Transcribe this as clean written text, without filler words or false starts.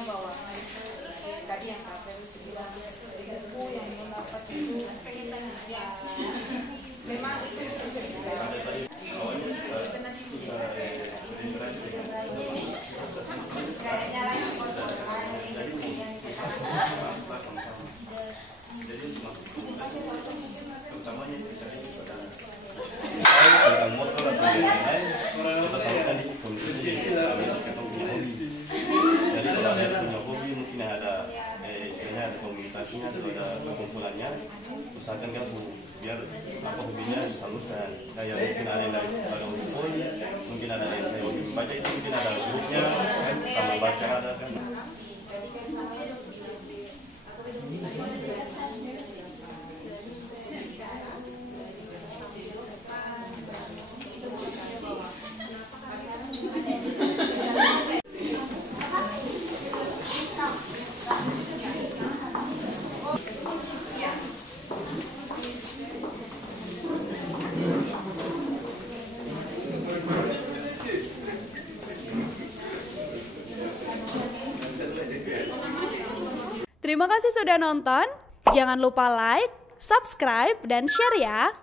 contohnya bahwa tadi yang kata bilang buku yang mendapat itu memang itu cerita tentang motor atau yang lain kita salurkan di kompetisi kita punya hobi. Jadi kalau ada punya hobi mungkin ada istilahnya ada komunitasnya atau ada perkumpulannya, usahakan gabung biar apa hobinya disalurkan. Kayak mungkin ada yang dari hobi voli, mungkin ada yang dari hobi membaca, itu mungkin ada grupnya kan, kalau baca ada kan. Terima kasih sudah nonton. Jangan lupa like, subscribe, dan share ya.